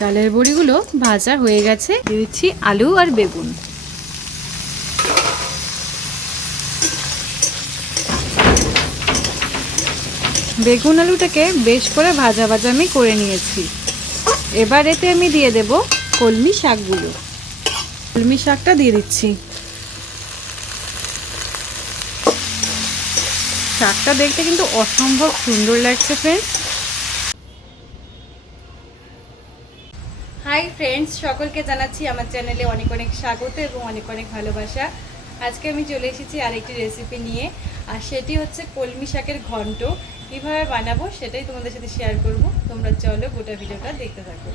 ডালের বড়িগুলো ভাজা হয়ে গেছে, দিয়ে দিচ্ছি আলু আর বেগুন। বেগুন আলুটাকে বেশ করে ভাজা ভাজা আমি করে নিয়েছি। এবার এতে আমি দিয়ে দেব কলমি শাকগুলো। কলমি শাকটা দিয়ে দিচ্ছি। শাকটা দেখতে কিন্তু অসম্ভব সুন্দর লাগছে ফ্রেন্ডস। হাই ফ্রেন্ডস, সকলকে জানাচ্ছি আমার চ্যানেলে অনেক অনেক স্বাগত এবং অনেক অনেক ভালোবাসা। আজকে আমি চলে এসেছি আরেকটি রেসিপি নিয়ে, আর সেটি হচ্ছে কলমি শাকের ঘন্ট। কীভাবে বানাবো সেটাই তোমাদের সাথে শেয়ার করব। তোমরা চলো গোটা ভিডিওটা দেখতে থাকো।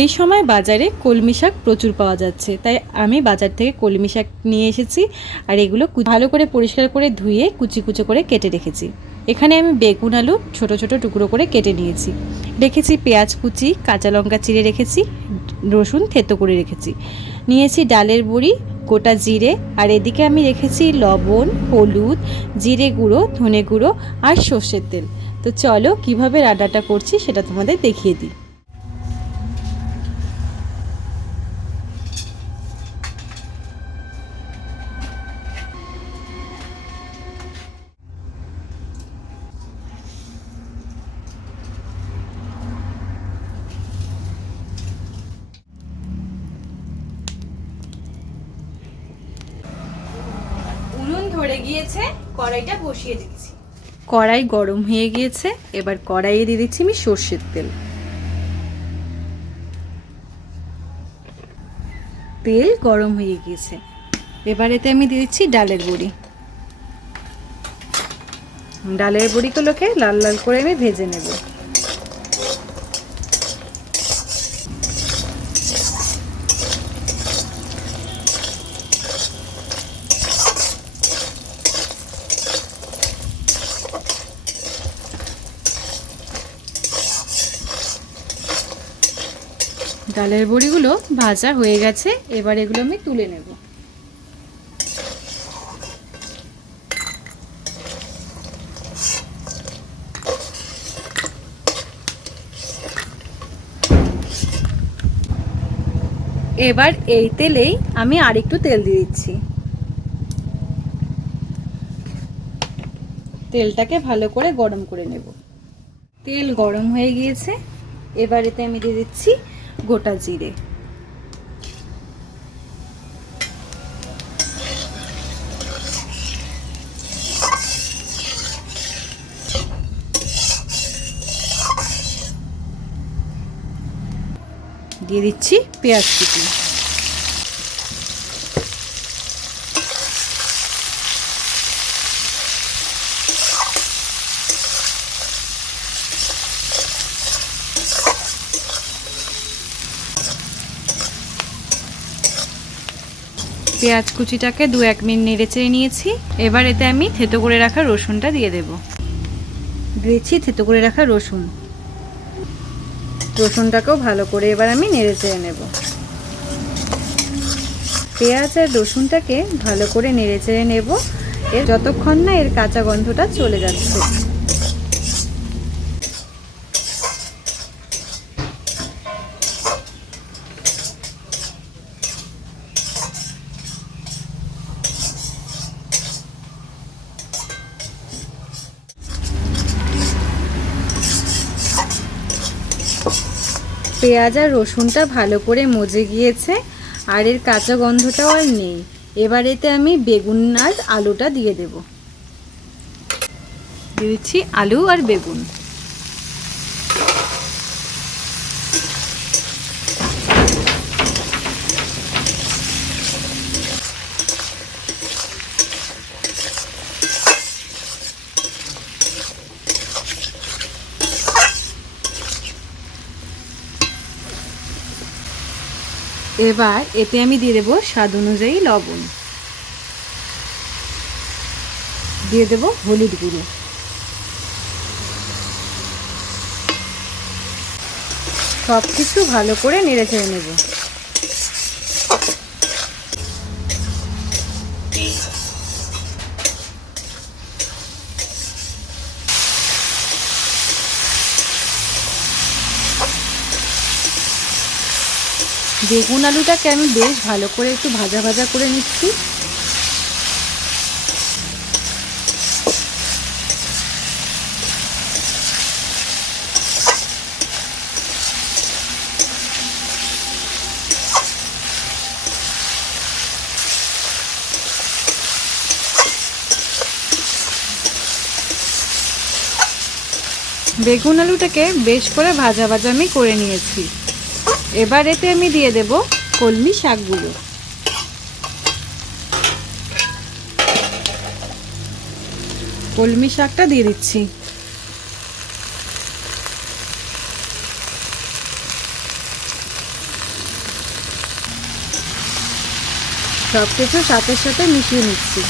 এই সময় বাজারে কলমি শাক প্রচুর পাওয়া যাচ্ছে, তাই আমি বাজার থেকে কলমি শাক নিয়ে এসেছি। আর এগুলো ভালো করে পরিষ্কার করে ধুয়ে কুচি কুচি করে কেটে রেখেছি। এখানে আমি বেগুন আলু ছোট ছোট টুকরো করে কেটে নিয়েছি। রেখেছি পেঁয়াজ কুচি, কাঁচা লঙ্কা চিড়ে রেখেছি, রসুন থেতো করে রেখেছি। নিয়েছি ডালের বড়ি, গোটা জিরে, আর এদিকে আমি রেখেছি লবণ, হলুদ, জিরে গুঁড়ো, ধনে গুঁড়ো আর সর্ষের তেল। তো চলো কিভাবে রান্নাটা করছি সেটা তোমাদের দেখিয়ে দিই। উনুন ধরে গিয়েছে, কড়াইটা বসিয়ে দিচ্ছি। কড়াই গরম হয়ে গিয়েছে, এবার কড়াইয়ে দিয়ে দিচ্ছি আমি সর্ষের তেল। তেল গরম হয়ে গিয়েছে, এবার এতে আমি দিয়ে দিচ্ছি ডালের বড়ি। ডালের বড়িগুলোকে লাল লাল করে আমি ভেজে নেব। ডালের বড়িগুলো ভাজা হয়ে গেছে, এবার এগুলো আমি তুলে নেব। এবার এই তেলেই আমি আরেকটু তেল দিয়ে দিচ্ছি। তেলটাকে ভালো করে গরম করে নেব। তেল গরম হয়ে গিয়েছে, এবার এতে আমি দিয়ে দিচ্ছি গোটা জিরে, দিয়ে দিচ্ছি পেঁয়াজ কুচি, পেঁয়াজ কুচিটাকে 2-1 মিনিট নেড়ে চেড়ে নিয়েছি। এবার এতে আমি থেতো করে রাখা রসুনটা দিয়ে দেব। দিয়েছি থেতো করে রাখা রসুন। রসুনটাকেও ভালো করে এবার আমি নেড়ে চেড়ে নেব। পেঁয়াজ আর রসুনটাকে ভালো করে নেড়ে চেড়ে নেব যতক্ষণ না এর কাঁচা গন্ধটা চলে যাচ্ছে। পেঁয়াজ আর রসুনটা ভালো করে মজে গিয়েছে, আর এর কাঁচা গন্ধটাও আর নেই। এবার এতে আমি বেগুন আর আলুটা দিয়ে দেব। দিয়ে দিচ্ছি আলু আর বেগুন। এবার এতে আমি দিয়ে দেব স্বাদ অনুযায়ী লবণ, দিয়ে দেব হলুদ গুঁড়ো, সব কিছু ভালো করে নেড়ে চেড়ে নেব। বেগুন আলুটাকে আমি বেশ ভালো করে একটু ভাজা ভাজা করে নিচ্ছি। বেগুন আলুটাকে বেশ করে ভাজা ভাজা আমি করে নিয়েছি। এবার এতে আমি দিয়ে দেব কলমি শাকগুলো। কলমি শাকটা দিয়ে দিচ্ছি। সব কিছু সাথে সাথে মিশিয়ে নিচ্ছি।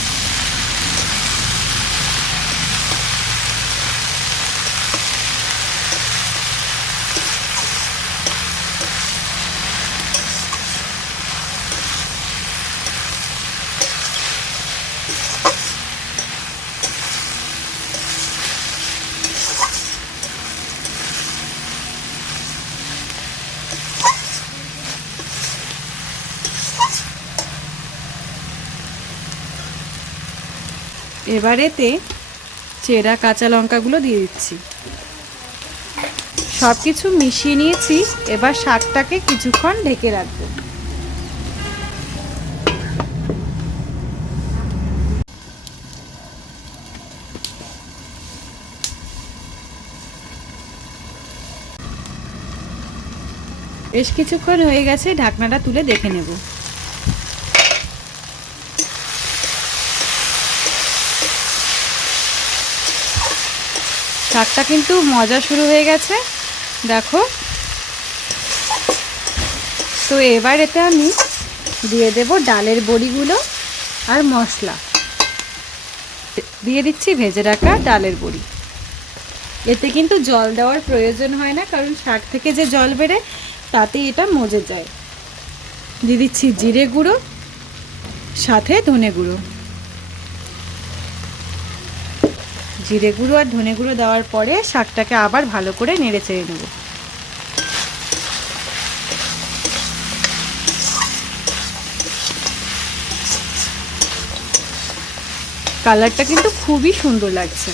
এবার এতে চেরা কাঁচা লঙ্কাগুলো দিয়ে দিচ্ছি। সব কিছু মিশিয়ে নিয়েছি। এবার শাকটাকে কিছুক্ষণ ঢেকে রাখবো। বেশ কিছুক্ষণ হয়ে গেছে, ঢাকনাটা তুলে দেখে নেব। শাকটা কিন্তু মজা শুরু হয়ে গেছে, দেখো। তো এবার এতে আমি দিয়ে দেব ডালের বড়িগুলো আর মশলা। দিয়ে দিচ্ছি ভেজে রাখা ডালের বড়ি। এতে কিন্তু জল দেওয়ার প্রয়োজন হয় না, কারণ শাক থেকে যে জল বেরোয় তাতেই এটা মজে যায়। দিয়ে দিচ্ছি জিরে গুঁড়ো, সাথে ধনে গুঁড়ো। জিরে গুঁড়ো আর ধনে গুঁড়ো দেওয়ার পরে শাকটাকে আবার ভালো করে নেড়ে চেড়ে নেব। কালারটা কিন্তু খুবই সুন্দর লাগছে।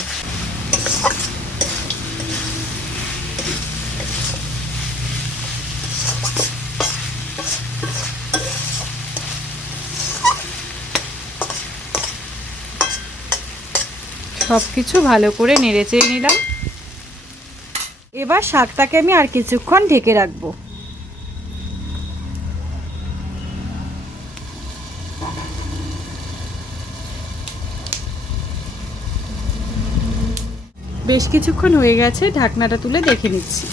সব কিছু ভালো করে নেড়ে চেড়ে নিলাম। এবার শাকটাকে আমি আর কিছুক্ষণ ঢেকে রাখবো। বেশ কিছুক্ষণ হয়ে গেছে, ঢাকনাটা তুলে দেখে নিচ্ছি।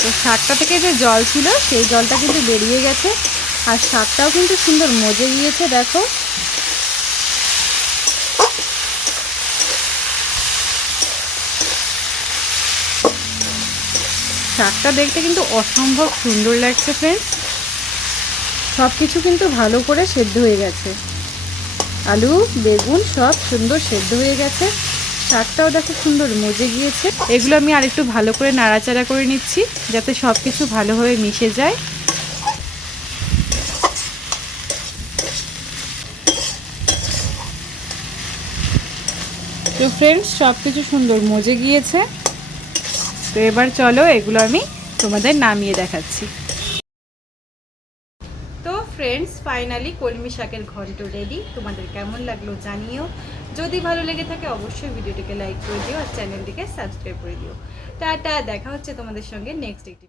তো শাকটা থেকে যে জল ছিল সেই জলটা কিন্তু বেরিয়ে গেছে, আর শাকটাও কিন্তু সুন্দর মজে গিয়েছে, দেখো। শাকটা দেখতে কিন্তু অসম্ভব সুন্দর লাগছে ফ্রেন্ডস। সব কিছু কিন্তু ভালো করে সেদ্ধ হয়ে গেছে। আলু বেগুন সব সুন্দর সেদ্ধ হয়ে গেছে, শাকটাও দেখো সুন্দর মজে গিয়েছে। এগুলো আমি আরেকটু ভালো করে নাড়াচাড়া করে নিচ্ছি, যাতে সব কিছু ভালোভাবে মিশে যায়। তো ফ্রেন্ডস, সব কিছু সুন্দর মজে গিয়েছে। তো এবার চলো এগুলো আমি তোমাদের নামিয়ে দেখাচ্ছি। তো ফ্রেন্ডস, ফাইনালি কলমি শাকের ঘন্ট রেডি। তোমাদের কেমন লাগলো জানিও। যদি ভালো লেগে থাকে অবশ্যই ভিডিওটিকে লাইক করে দিও আর চ্যানেলটিকে সাবস্ক্রাইব করে দিও। টাটা, দেখা হচ্ছে তোমাদের সঙ্গে নেক্সট একটি